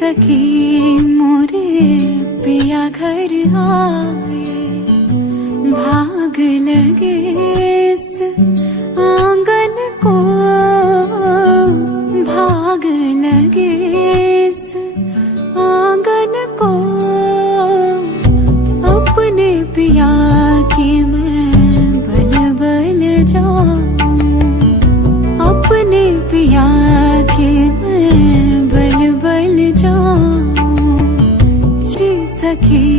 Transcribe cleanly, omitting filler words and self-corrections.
सखी मोरे पिया घर आए, भाग लगे इस आंगन को, भाग लगे इस आंगन को। अपने पिया की मैं बल बल जाऊं, अपने पिया की मैं बल बल जाऊं। श्री सखी